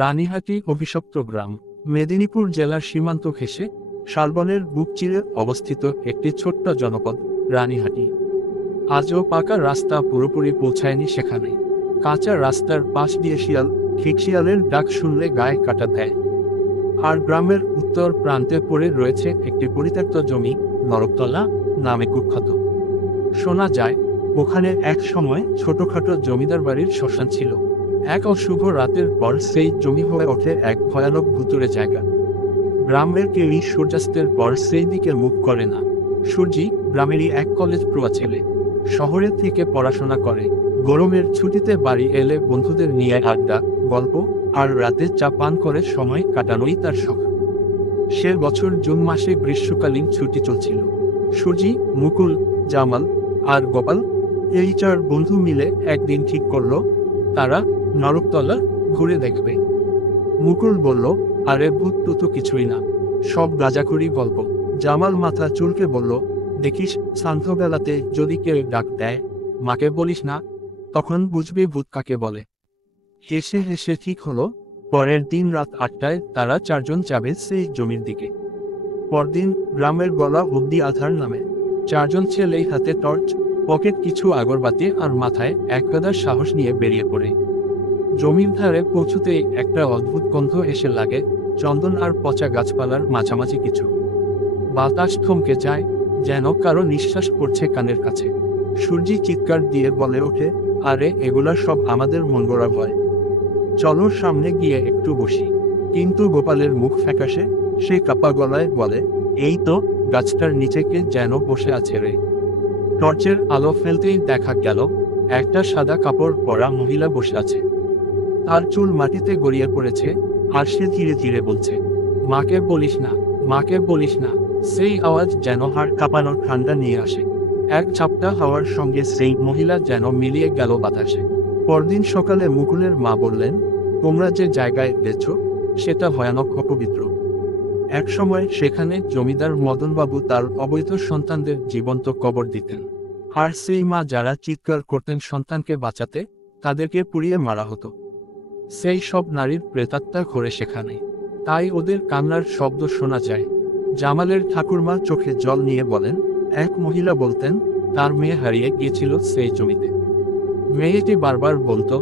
রানীহাটি অভিশপ্ত গ্রাম মেদিনীপুর জেলার সীমান্ত ঘেঁষে শালবনের বুক চিরে অবস্থিত একটি ছোট্ট জনপদ রানীহাটি। আজও পাকা রাস্তা পুরোপুরি পৌঁছায়নি সেখানে। কাঁচা রাস্তার পাশ দিয়ে শিয়াল ঠিক শিয়ালের ডাক শুনলে গায়ে কাটা দেয়। আর গ্রামের উত্তর প্রান্তে পড়ে রয়েছে একটি পরিত্যক্ত জমি, নরকতলা নামে কুখ্যাত। শোনা যায় ওখানে এক সময় ছোটখাটো জমিদার বাড়ির শ্মশান ছিল। এক অশুভ রাতের পর সেই জমি হয়ে ওঠে এক ভয়ানক ভুতুড়ে জায়গা। গ্রামের কেউই সূর্যাস্তের পর সেই দিকে মুখ করে না। সূর্যি গ্রামেরই এক কলেজ পড়ুয়া ছেলে, শহরের থেকে পড়াশোনা করে। গরমের ছুটিতে বাড়ি এলে বন্ধুদের নিয়ে আড্ডা, গল্প আর রাতে চা পান করে সময় কাটানোই তার শখ। সে বছর জুন মাসে গ্রীষ্মকালীন ছুটি চলছিল। সূর্যি, মুকুল, জামাল আর গোপাল এই চার বন্ধু মিলে একদিন ঠিক করলো তারা নরকতলা ঘুরে দেখবে। মুকুল বলল, আরে ভূত তো কিছুই না, সব গাঁজাখুরি গল্প। জামাল মাথা চুলকে বলল, দেখিস সন্ধ্যাবেলাতে যদি কেউ ডাক দেয়, মাকে বলিস না, তখন বুঝবি ভূত কাকে বলে। হেসে হেসে ঠিক হলো পরের দিন রাত 8টায় তারা চারজন যাবে সেই জমির দিকে। পরদিন গ্রামের গলা অব্দি আধার নামে। চারজন ছেলেই হাতে টর্চ, পকেট কিছু আগরবাতি আর মাথায় একগাদা সাহস নিয়ে বেরিয়ে পড়ে। জমির ধারে পৌঁছতেই একটা অদ্ভুত গন্ধ এসে লাগে, চন্দন আর পচা গাছপালার মাঝামাঝি কিছু। বাতাস থমকে যায়, যেন কারো নিঃশ্বাস পড়ছে কানের কাছে। সূর্যি চিৎকার দিয়ে বলে ওঠে, আরে এগুলা সব আমাদের মনগড়া ভয়, চলো সামনে গিয়ে একটু বসি। কিন্তু গোপালের মুখ ফ্যাকাশে, সে কাপা গলায় বলে, এই তো গাছটার নিচে কে যেন বসে আছে রে। টর্চের আলো ফেলতেই দেখা গেল একটা সাদা কাপড় পরা মহিলা বসে আছে। তার চুল মাটিতে গড়িয়ে পড়েছে আর সে ধীরে ধীরে বলছে, মাকে বলিস না, মাকে বলিস না। সেই আওয়াজ যেন হাড় কাঁপানোর ঠান্ডা নিয়ে আসে। এক ঝাপটা হাওয়ার সঙ্গে সেই মহিলা যেন মিলিয়ে গেল বাতাসে। পরদিন সকালে মুকুলের মা বললেন, তোমরা যে জায়গায় গেছ সেটা ভয়ানক অপবিত্র। একসময় সেখানে জমিদার মদনবাবু তার অবৈধ সন্তানদের জীবন্ত কবর দিতেন। আর সেই মা যারা চিৎকার করতেন সন্তানকে বাঁচাতে, তাদেরকে পুড়িয়ে মারা হতো। সেই সব নারীর প্রেতাত্মা ঘোরে সেখানে, তাই ওদের কান্নার শব্দ শোনা যায়। জামালের ঠাকুরমা চোখে জল নিয়ে বলেন, এক মহিলা বলতেন তার মেয়ে হারিয়ে গিয়েছিল সেই জমিতে। মেয়েটি বারবার বলতো,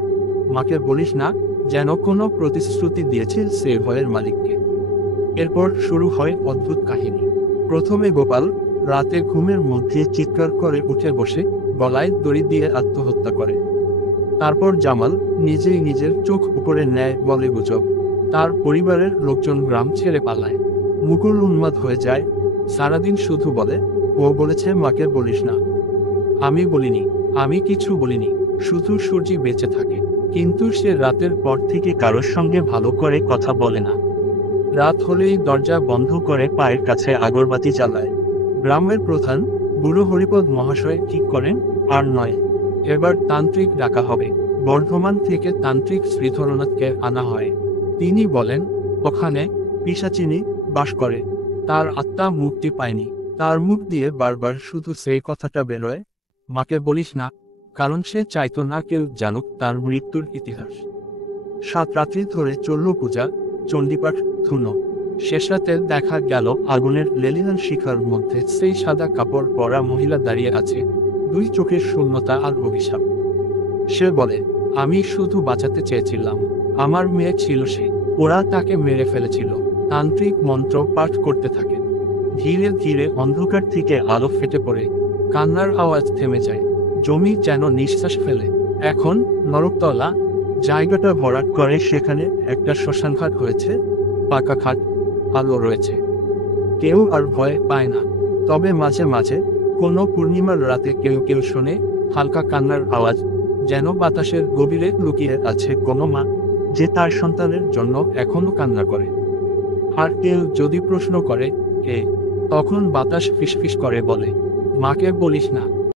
মাকে বলিস না, যেন কোনো প্রতিশ্রুতি দিয়েছিল সে ভয়ের মালিককে। এরপর শুরু হয় অদ্ভুত কাহিনী। প্রথমে গোপাল রাতে ঘুমের মধ্যে চিৎকার করে উঠে বসে গলায় দড়ি দিয়ে আত্মহত্যা করে। তারপর জামাল নিজেই নিজের চোখ উপরে নেয় বলে গুজব। তার পরিবারের লোকজন গ্রাম ছেড়ে পালায়। মুকুল উন্মাদ হয়ে যায়, সারাদিন শুধু বলে, ও বলেছে মাকে বলিস না। আমি বলিনি, আমি কিছু বলিনি। শুধু সূর্যি বেঁচে থাকে, কিন্তু সে রাতের পর থেকে কারোর সঙ্গে ভালো করে কথা বলে না। রাত হলেই দরজা বন্ধ করে পায়ের কাছে আগরবাতি জ্বালায়। গ্রামের প্রধান বুড়ো হরিপদ মহাশয় ঠিক করেন, আর নয়, এবার তান্ত্রিক ডাকা হবে। বর্ধমান থেকে তান্ত্রিক শ্রীধরনাথকে আনা হয়। তিনি বলেন, ওখানে পিশাচিনী বাস করে, তার আত্মা মুক্তি পায়নি। তার মুখ দিয়ে বারবার শুধু সেই কথাটা বেরোয়, মাকে বলিস না, কারণ সে চাইতো না কেউ জানুক তার মৃত্যুর ইতিহাস। 7 রাত্রি ধরে চলল পূজা, চণ্ডীপাঠ, ধুনো। শেষ রাতে দেখা গেল আগুনের লেলিহান শিখার মধ্যে সেই সাদা কাপড় পরা মহিলা দাঁড়িয়ে আছে, 2 চোখের শূন্যতা আর অভিশাপ। সে বলে, আমি শুধু বাঁচাতে চেয়েছিলাম, আমার মেয়ে ছিল সে, ওরা তাকে মেরে ফেলেছিল। তান্ত্রিক মন্ত্র পাঠ করতে থাকে। ধীরে ধীরে অন্ধকার থেকে আলো ফেটে পড়ে, কান্নার আওয়াজ থেমে যায়, জমি যেন নিঃশ্বাস ফেলে। এখন নরকতলা জায়গাটা ভরাট করে সেখানে একটা শ্মশানঘাট হয়েছে, পাকা খাট, আলো রয়েছে। কেউ আর ভয় পায় না। তবে মাঝে মাঝে কোনো পূর্ণিমার রাতে কেউ কেউ শোনে হালকা কান্নার আওয়াজ, যেন বাতাসের গভীরে লুকিয়ে আছে কোনো মা, যে তার সন্তানের জন্য এখনো কান্না করে। আর কেউ যদি প্রশ্ন করে কে, তখন বাতাস ফিসফিস করে বলে, মাকে বলিস না,